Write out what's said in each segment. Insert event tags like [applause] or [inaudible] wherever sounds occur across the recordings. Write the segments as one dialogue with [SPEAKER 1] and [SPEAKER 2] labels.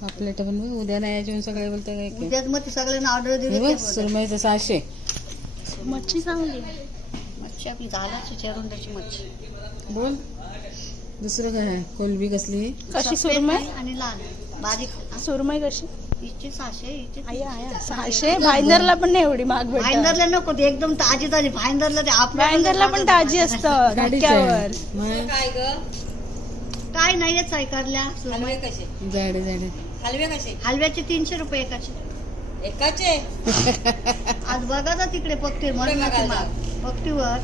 [SPEAKER 1] पापलेट पण बघ, उद्या नाही यायचे सगळे बोलते काय काय.
[SPEAKER 2] उद्याच मग ते सगळ्यांना ऑर्डर दिली
[SPEAKER 1] सुरमईचं सहाशे.
[SPEAKER 3] मच्छी चांगली.
[SPEAKER 2] मच्छी आपली झालाची चेरुंडाची मच्छी.
[SPEAKER 1] बोल. दुसरं काय आहे? कोलबी कसली?
[SPEAKER 3] कशी
[SPEAKER 2] सफेद
[SPEAKER 3] सुरमई
[SPEAKER 2] आणि लाल. बारीक.
[SPEAKER 3] सुरमई कशी?
[SPEAKER 2] हिचे सहाशे हिचे
[SPEAKER 3] आया आया. सहाशे. भाईंदरला पण नाही एवढी महाग भेटत.
[SPEAKER 2] भाईंदरला नको ते एकदम ताजी ताजी भाईंदरला ते आपल्या
[SPEAKER 3] भाईंदरला पण ताजी असतं
[SPEAKER 1] गाडीचं
[SPEAKER 3] धक्क्यावर.
[SPEAKER 1] आहे. मग?
[SPEAKER 2] काय नाहीयेच आहे करल्या सुरमई
[SPEAKER 1] जाडे जाडे.
[SPEAKER 2] हलव्याचे तीनशे रुपये एकाचे.
[SPEAKER 4] एकाचे?
[SPEAKER 2] आज बघा ना तिकडे पक्ती मरणाची माग पक्तीवर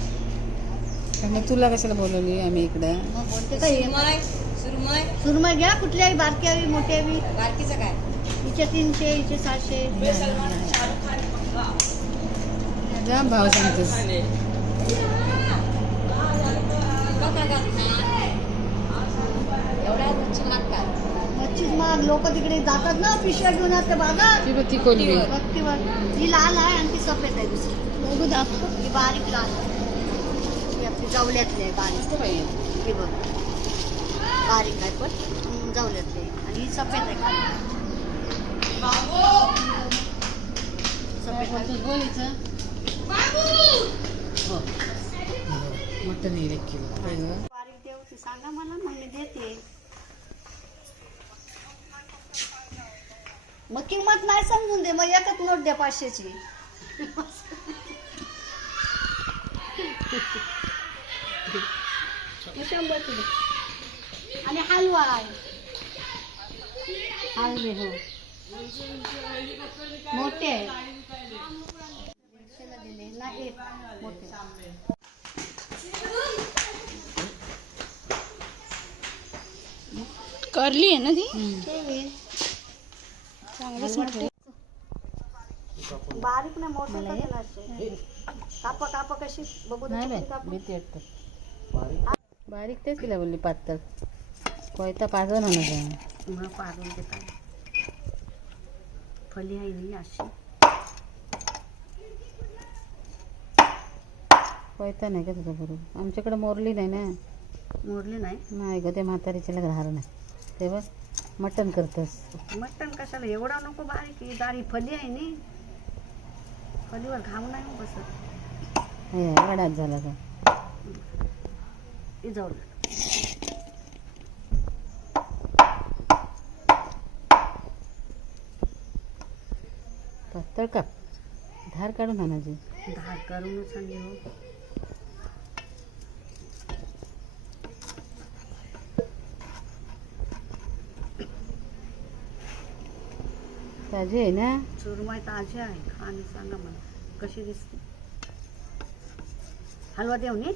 [SPEAKER 1] मग तुला कशाला बोलवली आम्ही इकडं?
[SPEAKER 2] मग बोलते काय हे?
[SPEAKER 4] सुरमय सुरमय.
[SPEAKER 2] सुरमई घ्या कुठल्याही बारकी हवी मोठी हवी
[SPEAKER 4] बारकीचं काय?
[SPEAKER 2] हिचे तीनशे हिचे सातशे
[SPEAKER 1] जाम भाव सांगतेस.
[SPEAKER 4] एवढ्या मच्छी
[SPEAKER 2] मच्छीच मग लोक तिकडे जातात ना पिशव्या घेऊन येतात बागात.
[SPEAKER 1] ती बघ ती
[SPEAKER 2] ही लाल आहे आणि ती सफेद आहे दुसरी.
[SPEAKER 3] बघू दाखव.
[SPEAKER 2] ही बारीक लाल ही आपली जवल्यातली आहे बारीक. ही बघ. बारीक आहे पण जवल्यातली आहे. आणि ही सफेद आहे. सफेद आहे.
[SPEAKER 1] मटन येईल एक किलो?
[SPEAKER 2] बारीक देऊ ती सांगा मला मग मी देते. मग किंमत नाही समजून दे मग एकच नोट द्या पाचशेची. आणि हलवा आहे. हलवे हो. मोठे दिले मोठे
[SPEAKER 3] करली आहे ना ती. चांगलीच मोठी
[SPEAKER 2] बारीक नाही मोठं नसते कापा कापा कशी? बघू
[SPEAKER 1] नाही. भीती वाटतं बारीक. तेच तिला बोलली पातळ. कोयता पाजव ना
[SPEAKER 2] मग पाडून ते काय फली आहे नाही अशी.
[SPEAKER 1] कोयता नाही का तुझा बरोबर? आमच्याकडे मोरली नाही ना?
[SPEAKER 2] मोडली नाही.
[SPEAKER 1] नाही ग ते म्हातारीच्याला घार नाही. ते बघ. मटण करतस.
[SPEAKER 2] मटण कशाला? एवढा नको बारीक ही दारी फली आहे नी. फलीवर घाम नाही हो बसत.
[SPEAKER 1] हे वडाच झाला का?
[SPEAKER 2] जाऊ
[SPEAKER 1] पातळ काप. धार काढून आणायची
[SPEAKER 2] धार करूनच आणि हो.
[SPEAKER 1] ताजी आहे ना?
[SPEAKER 2] सुरमई ताजी आहे खा आणि सांगा मला. कशी दिसते? हलवा देऊ नी?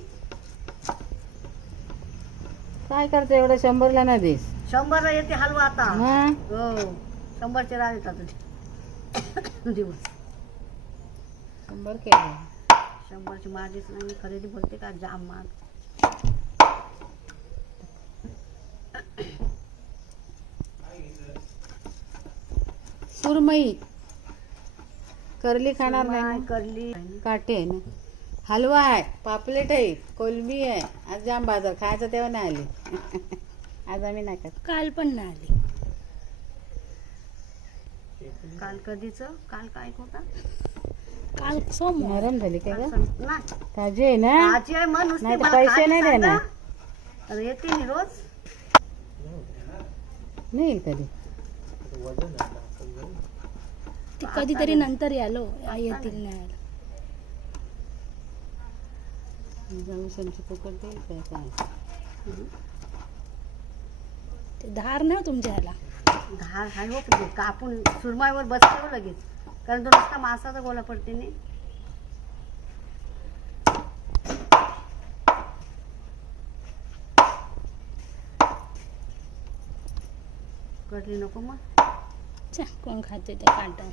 [SPEAKER 1] काय करते एवढं? शंभरला ना देस
[SPEAKER 2] शंभरला येते हलवा आता.
[SPEAKER 1] हा?
[SPEAKER 2] हो. शंभरचे राहिले येतात दिवस.
[SPEAKER 1] शंभर केलं.
[SPEAKER 2] शंभरची माझीच नाही मी खरेदी बोलते का? जाम माग
[SPEAKER 1] सुरमई करली खाणार नाही?
[SPEAKER 2] करली.
[SPEAKER 1] काटे ना? हलवा आहे पापलेट आहे कोलंबी आहे आज जाम बाजार खायचं तेव्हा नाही आली. [laughs] आज आम्ही नाही खात.
[SPEAKER 3] काल पण नाही आली.
[SPEAKER 2] काल कधीच? काल काय होता
[SPEAKER 3] काल सोमवार.
[SPEAKER 1] नरम झाली काय ग?
[SPEAKER 2] ना
[SPEAKER 1] ताजी आहे ना?
[SPEAKER 2] ताजी आहे
[SPEAKER 1] नाही तर पैसे नाही. देणार.
[SPEAKER 2] तर येते मी रोज.
[SPEAKER 1] नाही कधी.
[SPEAKER 3] ती कधीतरी नंतर यालो येतील
[SPEAKER 1] काय काय?
[SPEAKER 3] ते धार हो तुमच्या ह्याला.
[SPEAKER 2] धार हाय हो पण ते कापून सुरमाईवर बसते लगेच. कारण तो नुसता मासाचा गोला पडते नाही. कडली नको मग.
[SPEAKER 3] चा कोण खाते ते काटा